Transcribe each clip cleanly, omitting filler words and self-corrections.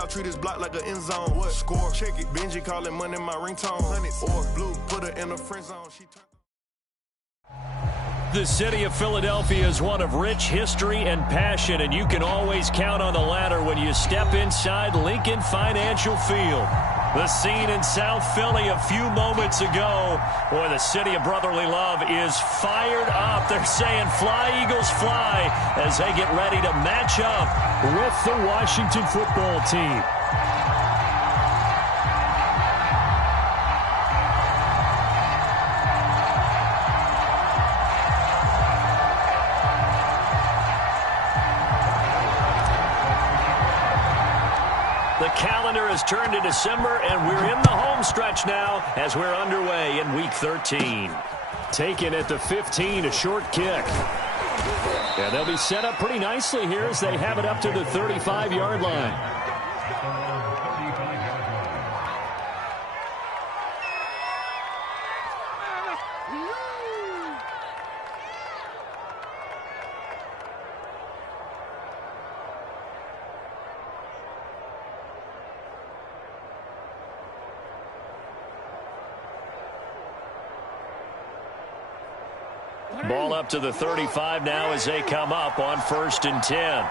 out, treat his block like an end zone. What? Score, check it. Benji calling money my ringtone. Hundreds or blue, put her in a friend zone. She turned. The city of Philadelphia is one of rich history and passion, and you can always count on the latter when you step inside Lincoln Financial Field. The scene in South Philly a few moments ago. Boy, the city of brotherly love is fired up. They're saying fly, Eagles, fly, as they get ready to match up with the Washington football team. The calendar has turned to December, and we're in the home stretch now as we're underway in Week 13. Taken at the 15, a short kick. And they'll be set up pretty nicely here as they have it up to the 35-yard line. Ball up to the 35 now as they come up on 1st and 10.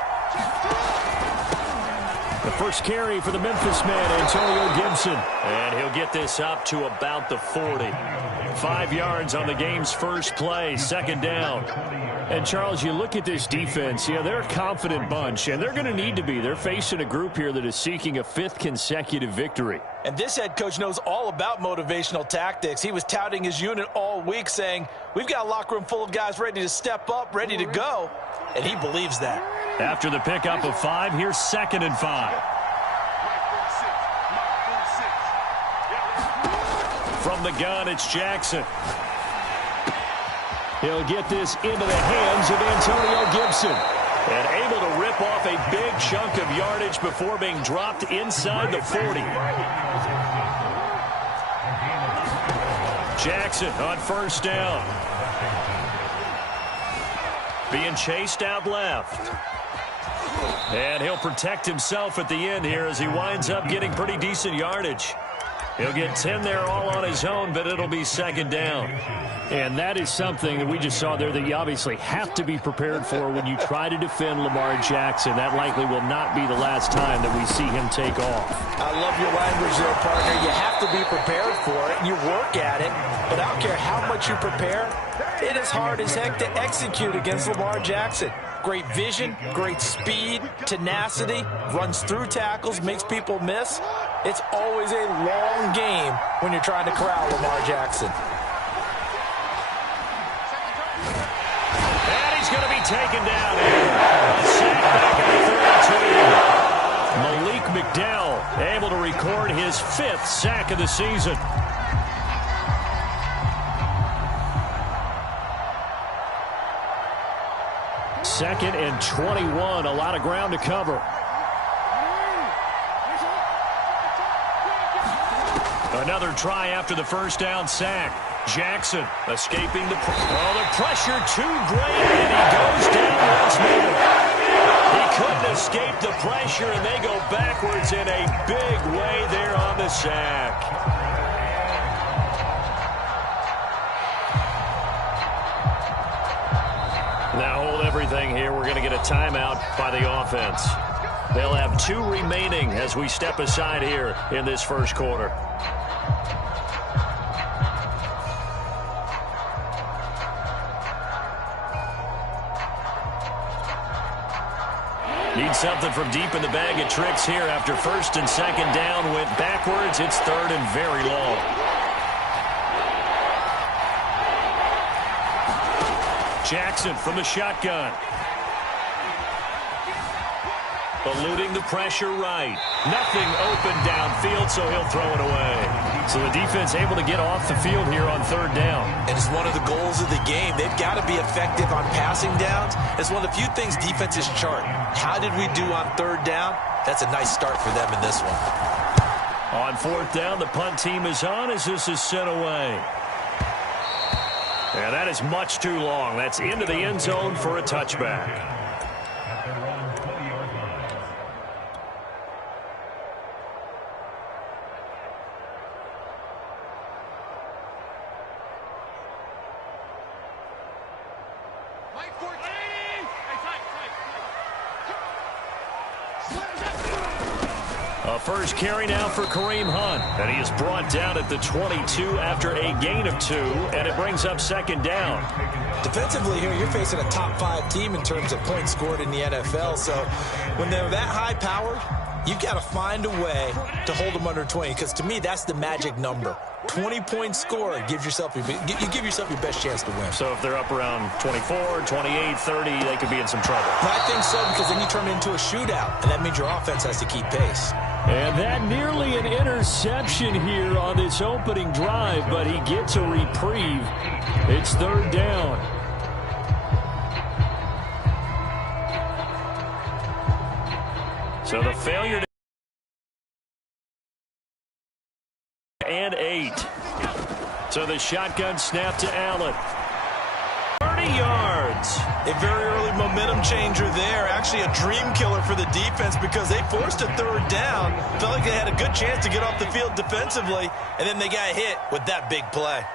The first carry for the Memphis man, Antonio Gibson. And he'll get this up to about the 40. 5 yards on the game's first play, 2nd down. And, Charles, you look at this defense, they're a confident bunch, and they're going to need to be. They're facing a group here that is seeking a 5th consecutive victory. And this head coach knows all about motivational tactics. He was touting his unit all week saying, we've got a locker room full of guys ready to step up, ready to go. And he believes that. After the pickup of 5, here's 2nd and 5. From the gun, it's Jackson. He'll get this into the hands of Antonio Gibson. And able to rip off a big chunk of yardage before being dropped inside the 40. Jackson on 1st down. Being chased out left. And he'll protect himself at the end here as he winds up getting pretty decent yardage. He'll get 10 there all on his own, but it'll be 2nd down. And that is something that we just saw there that you obviously have to be prepared for when you try to defend Lamar Jackson. That likely will not be the last time that we see him take off. I love your language there, partner. You have to be prepared for it, and you work at it. But I don't care how much you prepare, it is hard as heck to execute against Lamar Jackson. Great vision, great speed, tenacity, runs through tackles, makes people miss. It's always a long game when you're trying to corral Lamar Jackson. And he's going to be taken down here. A sack back at the 32. Malik McDowell able to record his 5th sack of the season. Second and 21, a lot of ground to cover. Another try after the 1st down sack. Jackson escaping the pressure too great, and he goes down once more. He couldn't escape the pressure, and they go backwards in a big way there on the sack. Now hold everything here. We're going to get a timeout by the offense. They'll have 2 remaining as we step aside here in this first quarter. Need something from deep in the bag of tricks here after 1st and 2nd down. Went backwards. It's 3rd and very long. Jackson from the shotgun. Eluding the pressure right. Nothing open downfield, so he'll throw it away. So the defense able to get off the field here on 3rd down. And it's one of the goals of the game. They've got to be effective on passing downs. It's one of the few things defenses chart. How did we do on 3rd down? That's a nice start for them in this one. On 4th down, the punt team is on as this is sent away. And that is much too long. That's into the end zone for a touchback. A first carry now for Kareem Hunt, and he is brought down at the 22 after a gain of 2, and it brings up second down. Defensively here, you're facing a top 5 team in terms of points scored in the NFL, so when they're that high-powered, you've got to find a way to hold them under 20, because to me, that's the magic number. 20 points scored gives yourself you give yourself your best chance to win. So if they're up around 24, 28, 30, they could be in some trouble. But I think so, because then you turn it into a shootout, and that means your offense has to keep pace. And that nearly an interception here on this opening drive, but he gets a reprieve. It's third down. So the failure to and 8. So the shotgun snap to Allen. 30 yards. A very early momentum changer there. Actually a dream killer for the defense because they forced a third down. Felt like they had a good chance to get off the field defensively, and then they got hit with that big play.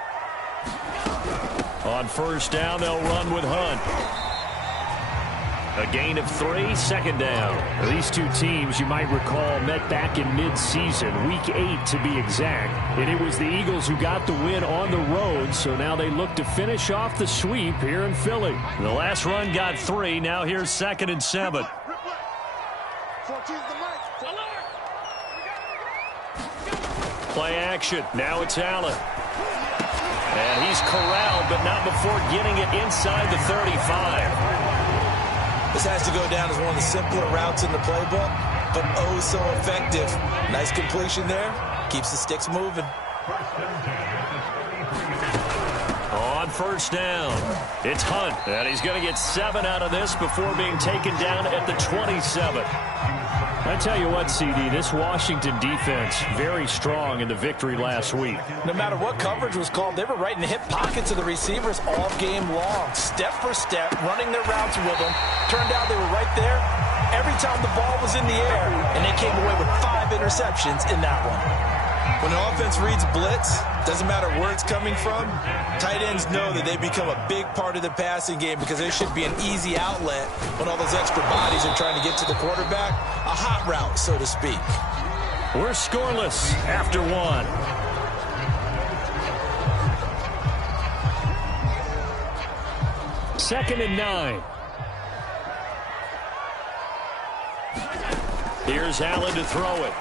On first down, they'll run with Hunt. A gain of 3, second down. These two teams, you might recall, met back in mid-season, week 8 to be exact. And it was the Eagles who got the win on the road, so now they look to finish off the sweep here in Philly. The last run got 3. Now here's 2nd and 7. Play action. Now it's Allen. And he's corralled, but not before getting it inside the 35. This has to go down as one of the simpler routes in the playbook, but oh so effective. Nice completion there. Keeps the sticks moving. On first down, it's Hunt, and he's going to get 7 out of this before being taken down at the 27. I tell you what, CD, this Washington defense, very strong in the victory last week. No matter what coverage was called, they were right in the hip pockets of the receivers all game long. Step for step, running their routes with them. Turned out they were right there every time the ball was in the air, and they came away with 5 interceptions in that one. When an offense reads blitz, doesn't matter where it's coming from, tight ends know that they become a big part of the passing game because there should be an easy outlet when all those extra bodies are trying to get to the quarterback. A hot route, so to speak. We're scoreless after 1. Second and 9. Here's Allen to throw it.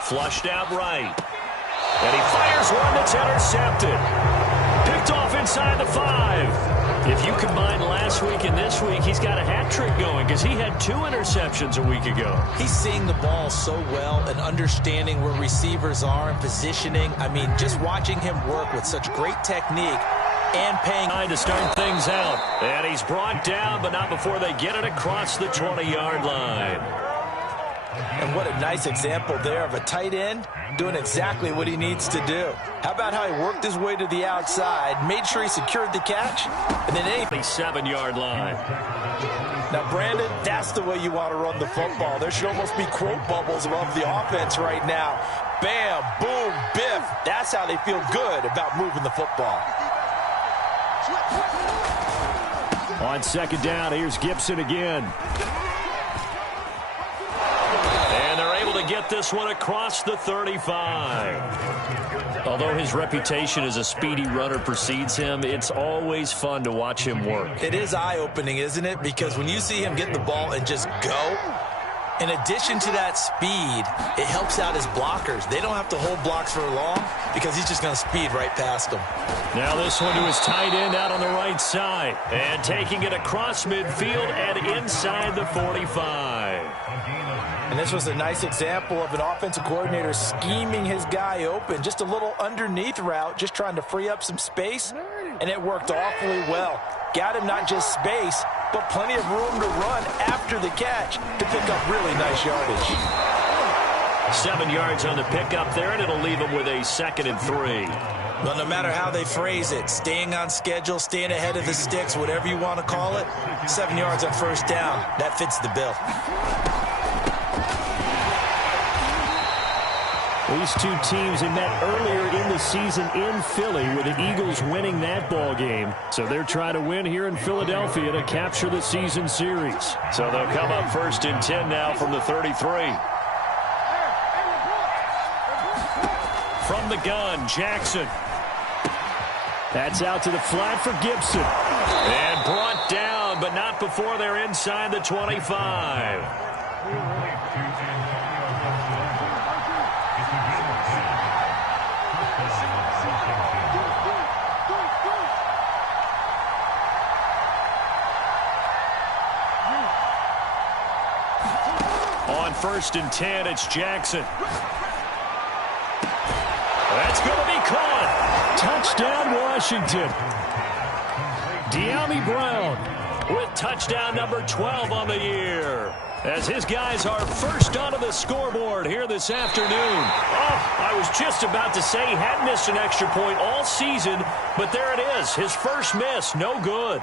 Flushed out right. And he fires one that's intercepted. Picked off inside the 5. If you combine last week and this week, he's got a hat trick going because he had 2 interceptions a week ago. He's seeing the ball so well and understanding where receivers are and positioning. I mean, just watching him work with such great technique and paying time to start things out. And he's brought down, but not before they get it across the 20-yard line. And what a nice example there of a tight end doing exactly what he needs to do. How about how he worked his way to the outside, made sure he secured the catch, and then the 7-yard line. Now, Brandon, that's the way you want to run the football. There should almost be quote bubbles above the offense right now. Bam, boom, biff. That's how they feel good about moving the football. On second down, here's Gibson again. And they're able to get this one across the 35. Although his reputation as a speedy runner precedes him, it's always fun to watch him work. It is eye-opening, isn't it? Because when you see him get the ball and just go, in addition to that speed, it helps out his blockers. They don't have to hold blocks for long because he's just going to speed right past them. Now this one to his tight end out on the right side. And taking it across midfield and inside the 45. And this was a nice example of an offensive coordinator scheming his guy open. Just a little underneath route, just trying to free up some space. And it worked awfully well. Got him not just space, but plenty of room to run after the catch to pick up really nice yardage. 7 yards on the pickup there, and it'll leave him with a 2nd and 3. Well, no matter how they phrase it, staying on schedule, staying ahead of the sticks, whatever you want to call it, 7 yards on first down, that fits the bill. These two teams had met earlier in the season in Philly with the Eagles winning that ball game. So they're trying to win here in Philadelphia to capture the season series. So they'll come up 1st and 10 now from the 33. From the gun, Jackson. That's out to the flat for Gibson. And brought down, but not before they're inside the 25. On 1st and 10, it's Jackson. That's going to be caught. Touchdown, Washington. De'Ami Brown With touchdown number 12 on the year. As his guys are first onto the scoreboard here this afternoon. Oh, I was just about to say he hadn't missed an extra point all season, but there it is. His first miss, no good.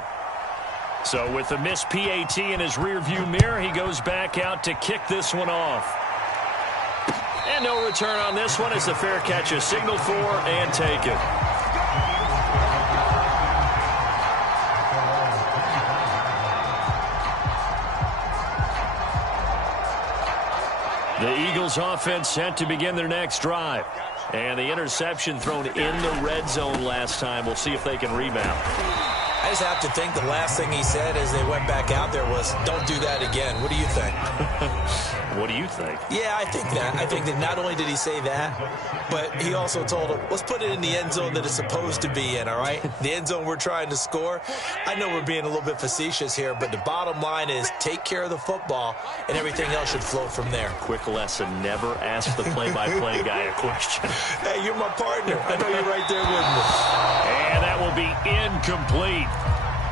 So with the missed PAT in his rearview mirror, he goes back out to kick this one off. And no return on this one as the fair catch is signaled for and taken. The Eagles offense set to begin their next drive. And the interception thrown in the red zone last time. We'll see if they can rebound. I just have to think the last thing he said as they went back out there was, don't do that again. What do you think? What do you think? Yeah, I think that. I think that not only did he say that, but he also told him, let's put it in the end zone that it's supposed to be in, all right? The end zone we're trying to score. I know we're being a little bit facetious here, but the bottom line is take care of the football, and everything else should flow from there. Quick lesson, never ask the play-by-play guy a question. Hey, you're my partner. I know you're right there with me. And that will be incomplete.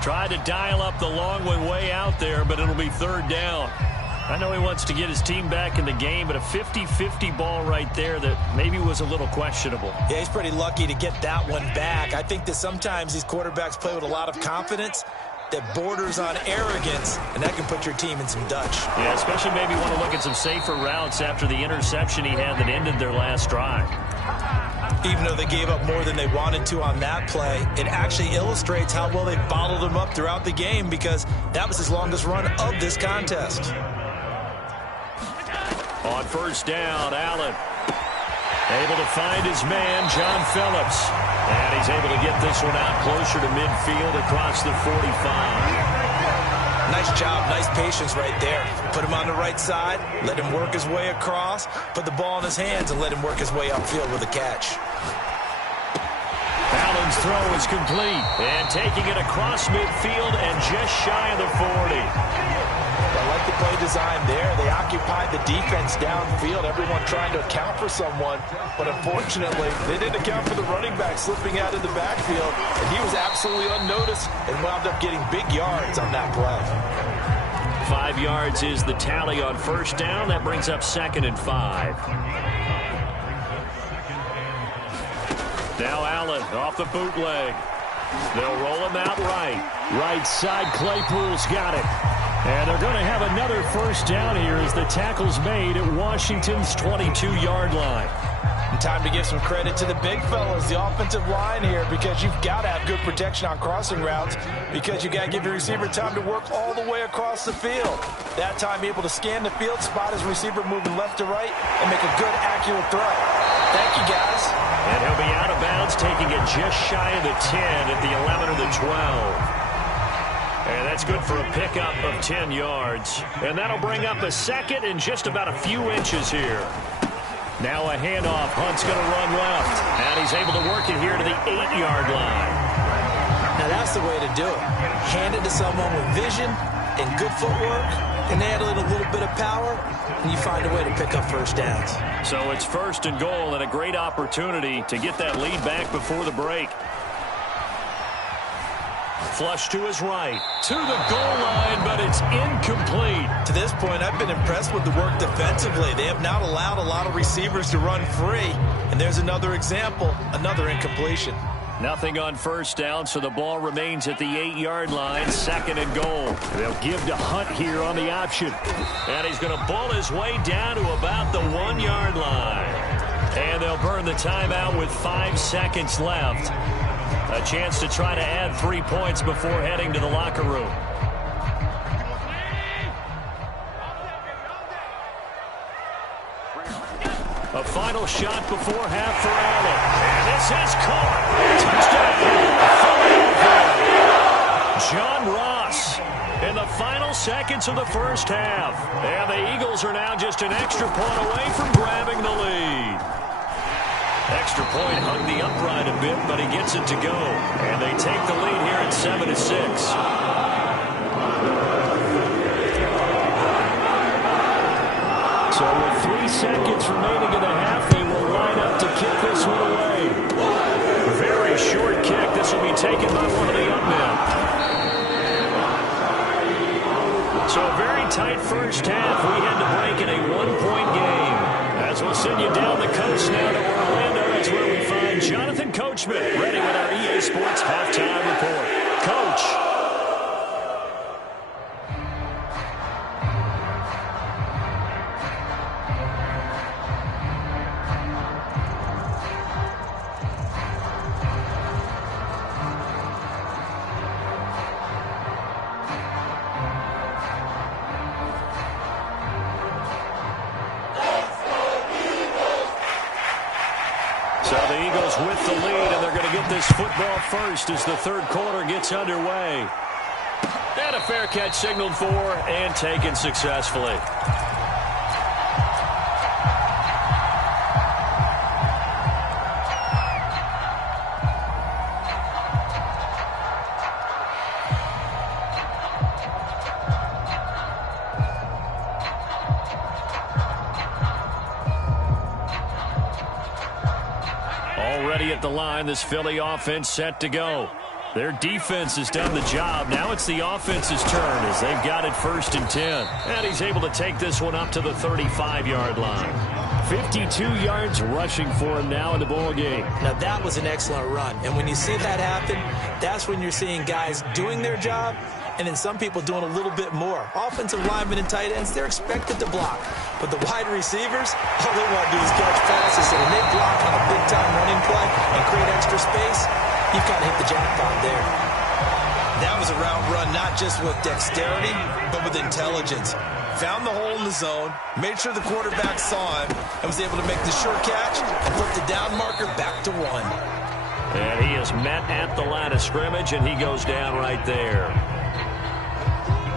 Tried to dial up the long one way out there, but it'll be 3rd down. I know he wants to get his team back in the game, but a 50-50 ball right there that maybe was a little questionable. Yeah, he's pretty lucky to get that one back. I think that sometimes these quarterbacks play with a lot of confidence that borders on arrogance, and that can put your team in some Dutch. Yeah, especially maybe want to look at some safer routes after the interception he had that ended their last drive. Even though they gave up more than they wanted to on that play, it actually illustrates how well they bottled him up throughout the game because that was his longest run of this contest. On 1st down, Allen able to find his man, John Phillips. And he's able to get this one out closer to midfield across the 45. Nice job, nice patience right there. Put him on the right side, let him work his way across, put the ball in his hands, and let him work his way upfield with a catch. Allen's throw is complete. And taking it across midfield and just shy of the 40. I like the play design there. They occupied the defense downfield, everyone trying to account for someone. But unfortunately, they didn't account for the running back slipping out of the backfield. And he was absolutely unnoticed and wound up getting big yards on that play. 5 yards is the tally on 1st down. That brings up 2nd and 5. Now Allen off the bootleg. They'll roll him out right. Right side, Claypool's got it. And they're going to have another 1st down here as the tackle's made at Washington's 22-yard line. And time to give some credit to the big fellas, the offensive line here, because you've got to have good protection on crossing routes because you got to give your receiver time to work all the way across the field. That time able to scan the field, spot his receiver moving left to right, and make a good, accurate throw. Thank you, guys. And he'll be out of bounds, taking it just shy of the 10 at the 11 or the 12. And that's good for a pickup of 10 yards. And that'll bring up a 2nd and just about a few inches here. Now a handoff. Hunt's going to run left. And he's able to work it here to the 8-yard line. Now that's the way to do it. Hand it to someone with vision and good footwork, and add a little bit of power, and you find a way to pick up 1st downs. So it's 1st and goal and a great opportunity to get that lead back before the break. Flush to his right, to the goal line, but it's incomplete. To this point, I've been impressed with the work defensively. They have not allowed a lot of receivers to run free. And there's another example, another incompletion. Nothing on 1st down, so the ball remains at the 8-yard line, 2nd and goal. They'll give to Hunt here on the option. And he's going to bull his way down to about the 1-yard line. And they'll burn the timeout with 5 seconds left. A chance to try to add 3 points before heading to the locker room. A final shot before half for Allen. And this is caught. Touchdown, Philadelphia. John Ross in the final seconds of the first half. And the Eagles are now just an extra point away from grabbing the lead. Extra point hung the upright a bit, but he gets it to go. And they take the lead here at 7-6. So with 3 seconds remaining in the half, they will line up to kick this one away. Very short kick. This will be taken by one of the up men. So a very tight first half. We had to break in a 1-point game. As we'll send you down the coast now to Orlando. That's where we find Jonathan Coachman ready with our EA Sports halftime report. Coach. So the Eagles with the lead, and they're going to get this football first as the third quarter gets underway. And a fair catch signaled for and taken successfully. Already at the line, this Philly offense set to go. Their defense has done the job. Now it's the offense's turn as they've got it 1st and 10. And he's able to take this one up to the 35-yard line. 52 yards rushing for him now in the ball game. Now that was an excellent run. And when you see that happen, that's when you're seeing guys doing their job and then some people doing a little bit more. Offensive linemen and tight ends, they're expected to block. But the wide receivers, all they want to do is catch passes. And when they block on a big-time running play and create extra space, you've kind of hit the jackpot there. That was a route run, not just with dexterity, but with intelligence. Found the hole in the zone, made sure the quarterback saw him, and was able to make the short catch and put the down marker back to 1. And he is met at the line of scrimmage, and he goes down right there.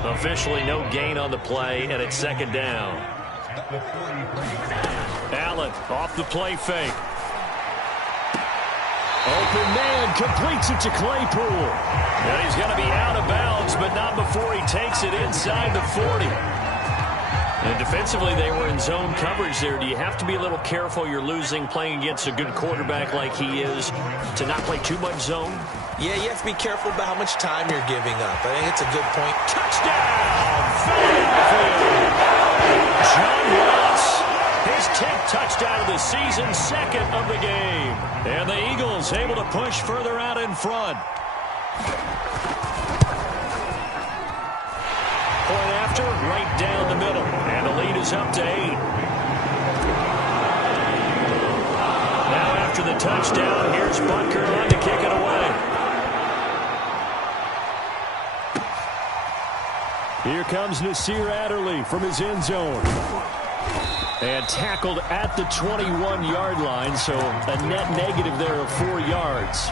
Officially no gain on the play, and it's 2nd down. Allen off the play fake. Open man completes it to Claypool. And he's going to be out of bounds, but not before he takes it inside the 40. And defensively, they were in zone coverage there. Do you have to be a little careful? You're losing playing against a good quarterback like he is to not play too much zone? Yeah, you have to be careful about how much time you're giving up. I think it's a good point. Touchdown, Philadelphia! John Ross, his 10th touchdown of the season, 2nd of the game. And the Eagles able to push further out in front. Point after, right down the middle. And the lead is up to 8. Now after the touchdown, here's Butker on to kick it away. Here comes Nasir Adderley from his end zone. And tackled at the 21-yard line, so a net negative there of 4 yards.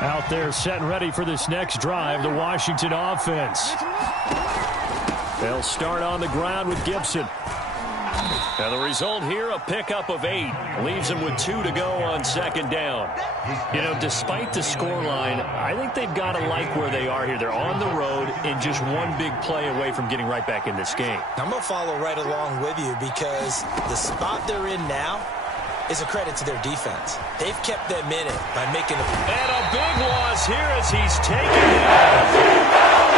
Out there set and ready for this next drive, the Washington offense. They'll start on the ground with Gibson. Now the result here, a pickup of 8. Leaves them with 2 to go on 2nd down. You know, despite the scoreline, I think they've got to like where they are here. They're on the road and just one big play away from getting right back in this game. I'm going to follow right along with you because the spot they're in now is a credit to their defense. They've kept them in it by making And a big loss here as he's taken down.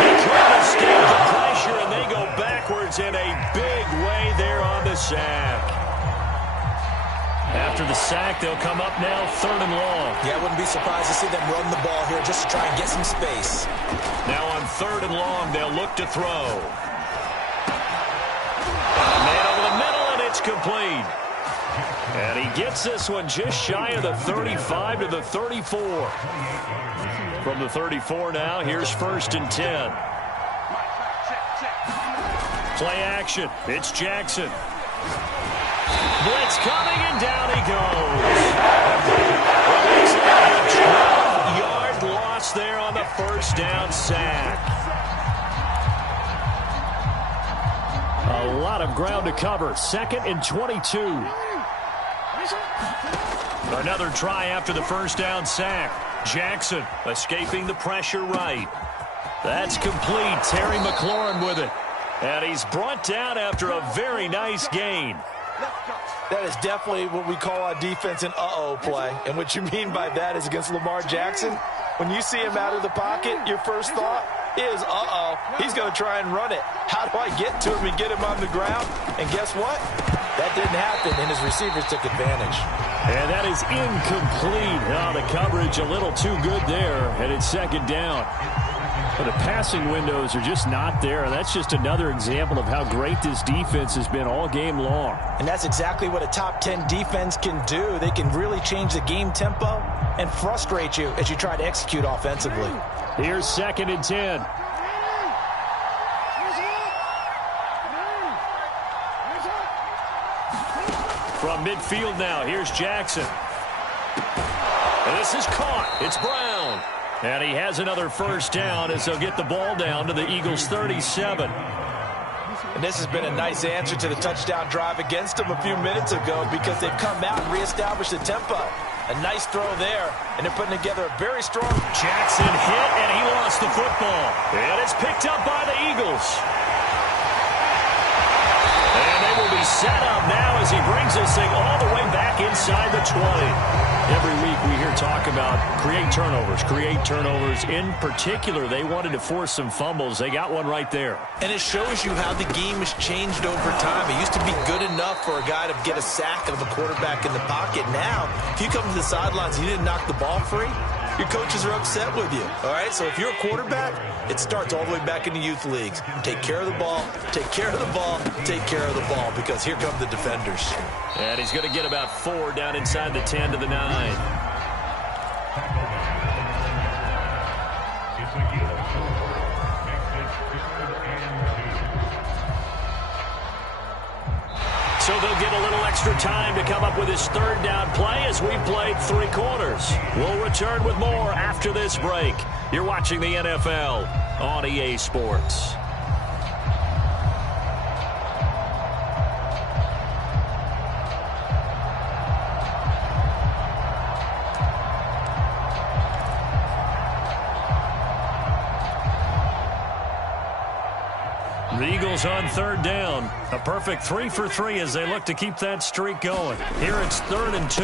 He couldn't escape the pressure, and they go backwards in a big way there on the sack. After the sack, they'll come up now 3rd and long. Yeah, I wouldn't be surprised to see them run the ball here just to try and get some space. Now on 3rd and long, they'll look to throw. Man over the middle, and it's It's complete. And he gets this one just shy of the 35 to the 34. From the 34 now, here's 1st and 10. Play action. It's Jackson. Blitz coming, and down he goes. It looks like a 12-yard loss there on the 1st down sack. A lot of ground to cover. 2nd and 22. Another try after the 1st down sack. Jackson escaping the pressure right. That's complete. Terry McLaurin with it. And he's brought down after a very nice gain. That is definitely what we call on defense an uh-oh play. And what you mean by that is against Lamar Jackson, when you see him out of the pocket, your first thought is, uh-oh, he's going to try and run it. How do I get to him and get him on the ground? And guess what? That didn't happen, and his receivers took advantage. And that is incomplete. Oh, the coverage a little too good there, and it's 2nd down. But the passing windows are just not there, and that's just another example of how great this defense has been all game long. And that's exactly what a top 10 defense can do. They can really change the game tempo and frustrate you as you try to execute offensively. Here's 2nd and 10. From midfield now, here's Jackson. And this is caught. It's Brown. And he has another 1st down as they'll get the ball down to the Eagles' 37. And this has been a nice answer to the touchdown drive against them a few minutes ago because they've come out and reestablished the tempo. A nice throw there, and they're putting together a very strong... Jackson hit, and he lost the football. And it's picked up by the Eagles. And they will be set up now as he brings this thing all the way back inside the 20. Every week we hear talk about create turnovers. In particular, they wanted to force some fumbles. They got one right there. And it shows you how the game has changed over time. It used to be good enough for a guy to get a sack of a quarterback in the pocket. Now, if you come to the sidelines and you didn't knock the ball free, your coaches are upset with you. All right, so if you're a quarterback, it starts all the way back in the youth leagues. Take care of the ball, take care of the ball, take care of the ball, because here come the defenders. And he's going to get about 4 down inside the 10 to the 9. So they'll get a little extra time to come up with his 3rd down play as we played 3 quarters. We'll return with more after this break. You're watching the NFL on EA Sports. The Eagles on 3rd down. A perfect 3 for 3 as they look to keep that streak going. Here it's 3rd and 2.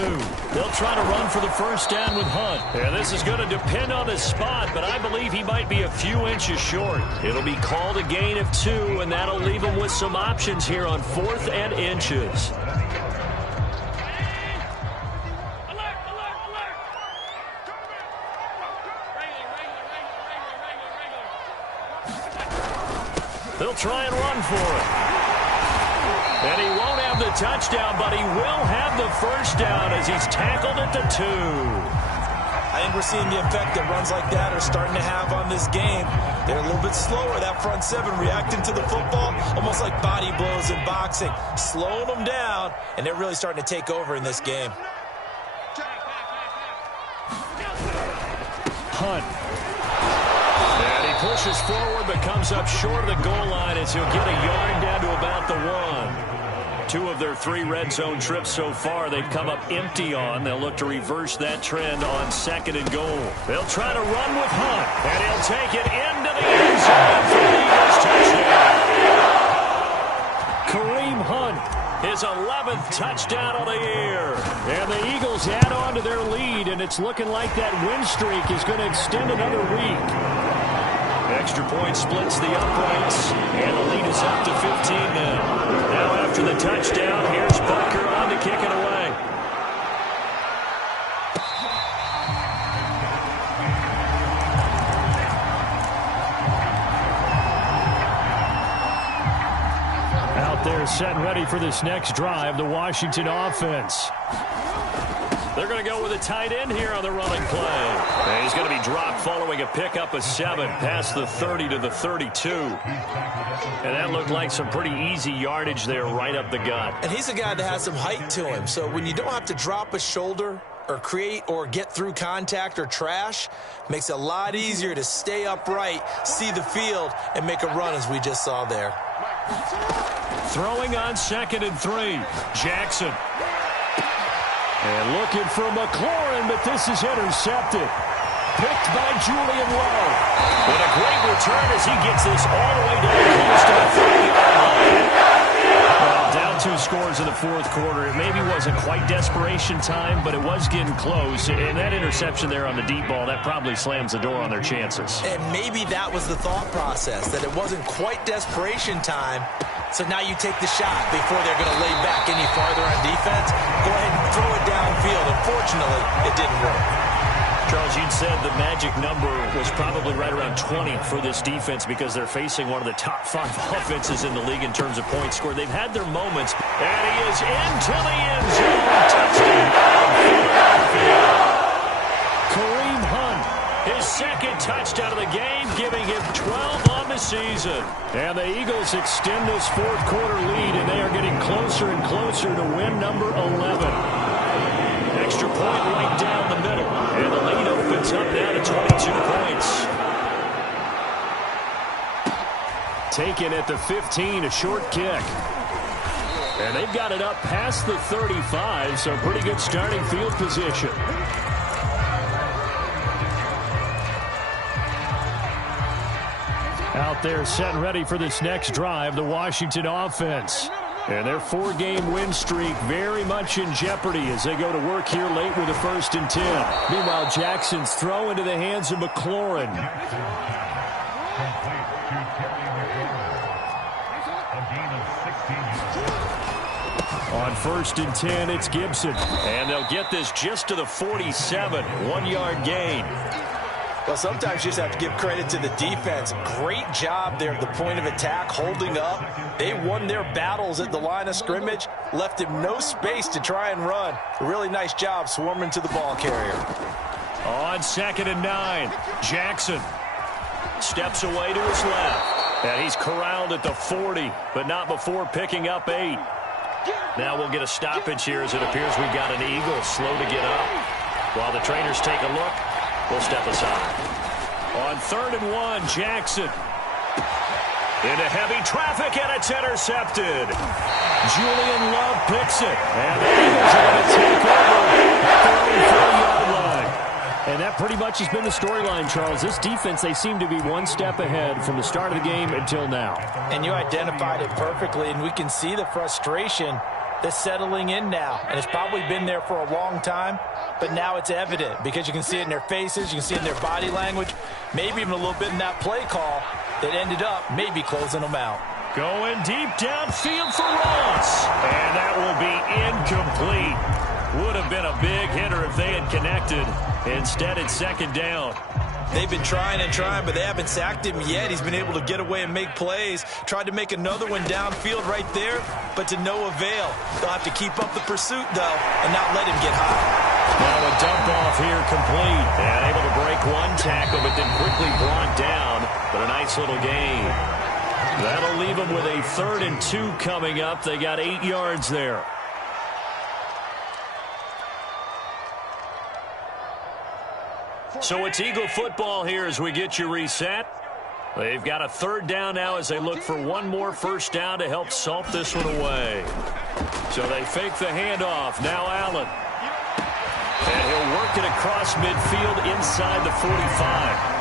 They'll try to run for the 1st down with Hunt. And this is going to depend on his spot, but I believe he might be a few inches short. It'll be called a gain of 2, and that'll leave him with some options here on 4th and inches. They'll try and run for it. And he won't have the touchdown, but he will have the 1st down as he's tackled at the 2. I think we're seeing the effect that runs like that are starting to have on this game. They're a little bit slower, that front 7 reacting to the football, almost like body blows in boxing, slowing them down, and they're really starting to take over in this game. Hunt. Pushes forward but comes up short of the goal line as he'll get a yard down to about the 1. 2 of their 3 red zone trips so far they've come up empty on. They'll look to reverse that trend on 2nd and goal. They'll try to run with Hunt, and he'll take it into the end zone for the Eagles touchdown. Kareem Hunt, his 11th touchdown of the year. And the Eagles add on to their lead, and it's looking like that win streak is going to extend another week. Extra point splits the uprights, and the lead is up to 15 now. Now after the touchdown, here's Butker on to kick it away. Out there there set and ready for this next drive, the Washington offense. They're going to go with a tight end here on the running play. And he's going to be dropped following a pickup of 7 past the 30 to the 32. And that looked like some pretty easy yardage there right up the gut. And he's a guy that has some height to him. So when you don't have to drop a shoulder or create or get through contact or trash, makes it a lot easier to stay upright, see the field, and make a run as we just saw there. Throwing on 2nd and 3. Jackson. And looking for McLaurin, but this is intercepted. Picked by Julian Lowe. What a great return as he gets this all the way down close to the 30-yard line. Well, down 2 scores in the fourth quarter. It maybe wasn't quite desperation time, but it was getting close. And that interception there on the deep ball, that probably slams the door on their chances. And maybe that was the thought process, that it wasn't quite desperation time. So now you take the shot before they're going to lay back any farther on defense. Go ahead and throw it downfield. Unfortunately, it didn't work. Charles, you said the magic number was probably right around 20 for this defense because they're facing one of the top 5 offenses in the league in terms of points scored. They've had their moments, and he is into the end zone. Touchdown, Philadelphia. Kareem Hunt, his 2nd touchdown of the game, giving him 12 on the season. And the Eagles extend this fourth quarter lead, and they are getting closer and closer to win number 11. Extra point right down the middle. And the lead opens up now to 22 points. Taken at the 15, a short kick. And they've got it up past the 35, so pretty good starting field position. Out there set and ready for this next drive, the Washington offense. And their 4-game win streak very much in jeopardy as they go to work here late with a 1st and 10. Meanwhile, Jackson's throw into the hands of McLaurin. On 1st and 10, it's Gibson. And they'll get this just to the 47, 1-yard gain. Well, sometimes you just have to give credit to the defense. Great job there at the point of attack, holding up. They won their battles at the line of scrimmage, left him no space to try and run. A really nice job swarming to the ball carrier. On 2nd and 9, Jackson steps away to his left. And he's corralled at the 40, but not before picking up 8. Now we'll get a stoppage here as it appears we've got an Eagle slow to get up. While the trainers take a look, we'll step aside. On 3rd and 1, Jackson. Into heavy traffic, and it's intercepted. Julian Love picks it. And the Eagles are going to take over at their own 40-yard line. And that pretty much has been the storyline, Charles. This defense, they seem to be one step ahead from the start of the game until now. And you identified it perfectly, and we can see the frustration that's settling in now. And it's probably been there for a long time, but now it's evident because you can see it in their faces, you can see it in their body language, maybe even a little bit in that play call that ended up maybe closing them out. Going deep downfield for Ross. And that will be incomplete. Would have been a big hitter if they had connected. Instead, it's 2nd down. They've been trying and trying, but they haven't sacked him yet. He's been able to get away and make plays. Tried to make another one downfield right there, but to no avail. They'll have to keep up the pursuit, though, and not let him get high. Now a dump off here complete. And able to break one tackle, but then quickly brought down. But a nice little gain. That'll leave them with a 3rd and 2 coming up. They got 8 yards there. So it's Eagle football here as we get you reset. They've got a 3rd down now as they look for one more 1st down to help salt this one away. So they fake the handoff. Now Allen. And he'll work it across midfield inside the 45.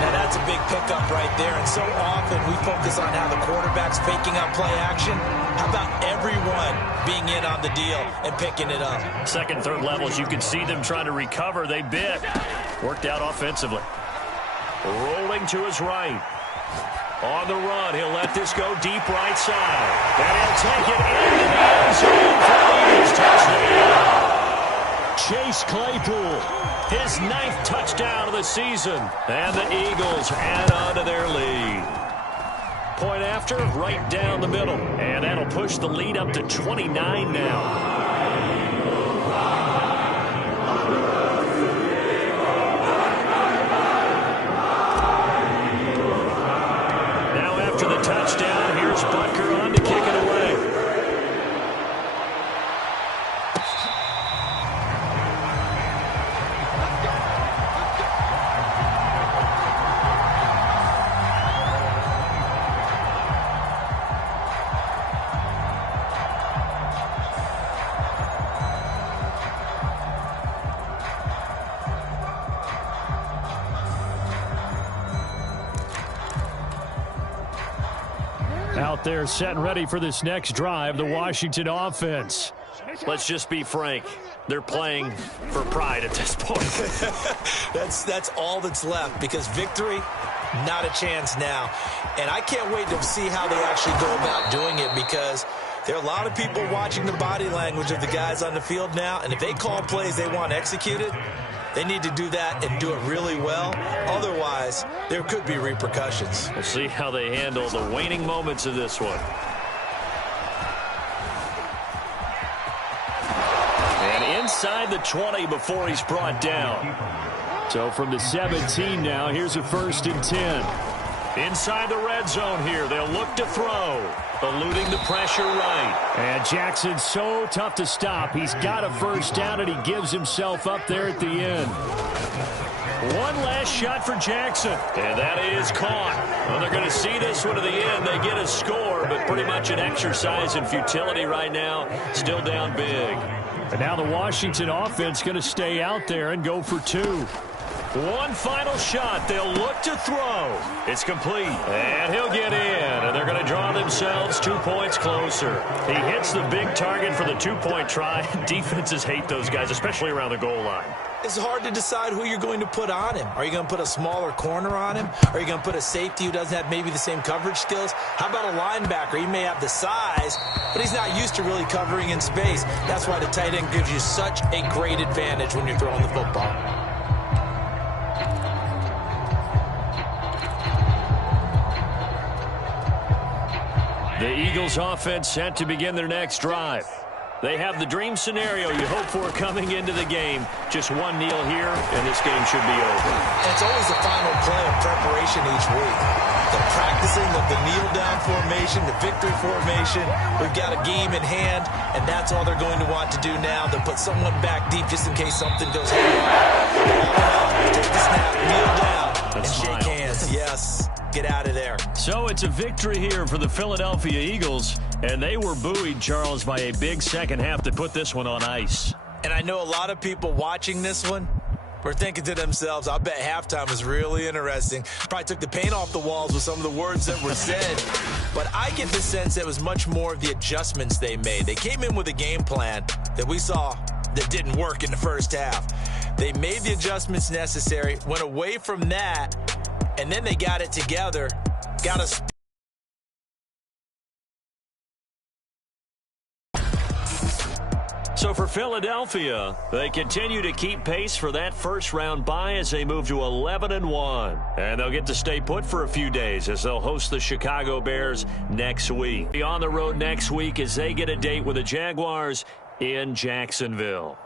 Now that's a big pickup right there, and so often we focus on how the quarterback's faking out play action. How about everyone being in on the deal and picking it up? 2nd, 3rd levels, you can see them trying to recover. They bit. Worked out offensively. Rolling to his right. On the run, he'll let this go deep right side. And he'll take it into the end zone for the Eagles touchdown. Chase Claypool, his 9th touchdown of the season. And the Eagles add on to their lead. point after, right down the middle. And that'll push the lead up to 29 now. Touchdown. Here's Butker on to kick it away. Out there set and ready for this next drive, the Washington offense. Let's just be frank. They're playing for pride at this point. That's all that's left, because victory, not a chance now. And I can't wait to see how they actually go about doing it, because there are a lot of people watching the body language of the guys on the field now, and if they call plays they want executed, they need to do that and do it really well. Otherwise, there could be repercussions. We'll see how they handle the waning moments of this one. And inside the 20 before he's brought down. So from the 17 now, here's a 1st and 10. Inside the red zone here, they'll look to throw. Eluding the pressure right. And Jackson's so tough to stop. He's got a 1st down, and he gives himself up there at the end. One last shot for Jackson. And that is caught. Well, they're going to see this one to the end. They get a score, but pretty much an exercise in futility right now. Still down big. And now the Washington offense going to stay out there and go for 2. One final shot. They'll look to throw. It's complete. And he'll get in. And they're going to draw themselves 2 points closer. He hits the big target for the 2-point try. Defenses hate those guys, especially around the goal line. It's hard to decide who you're going to put on him. Are you going to put a smaller corner on him? Are you going to put a safety who doesn't have maybe the same coverage skills? How about a linebacker? He may have the size, but he's not used to really covering in space. That's why the tight end gives you such a great advantage when you're throwing the football. The Eagles offense set to begin their next drive. They have the dream scenario you hope for coming into the game. Just one kneel here, and this game should be over. And it's always the final play of preparation each week. The practicing of the kneel-down formation, the victory formation. We've got a game in hand, and that's all they're going to want to do now. They'll put someone back deep just in case something goes haywire. Take the snap, kneel down, and shake hands. Yes. Get out of there. So it's a victory here for the Philadelphia Eagles, and they were buoyed, Charles, by a big second half to put this one on ice. And I know a lot of people watching this one were thinking to themselves, I bet halftime was really interesting. Probably took the paint off the walls with some of the words that were said. But I get the sense that it was much more of the adjustments they made. They came in with a game plan that we saw that didn't work in the first half. They made the adjustments necessary, went away from that, and then they got it together, got a... So for Philadelphia, they continue to keep pace for that first-round bye as they move to 11-1. And they'll get to stay put for a few days as they'll host the Chicago Bears next week. Be on the road next week as they get a date with the Jaguars in Jacksonville.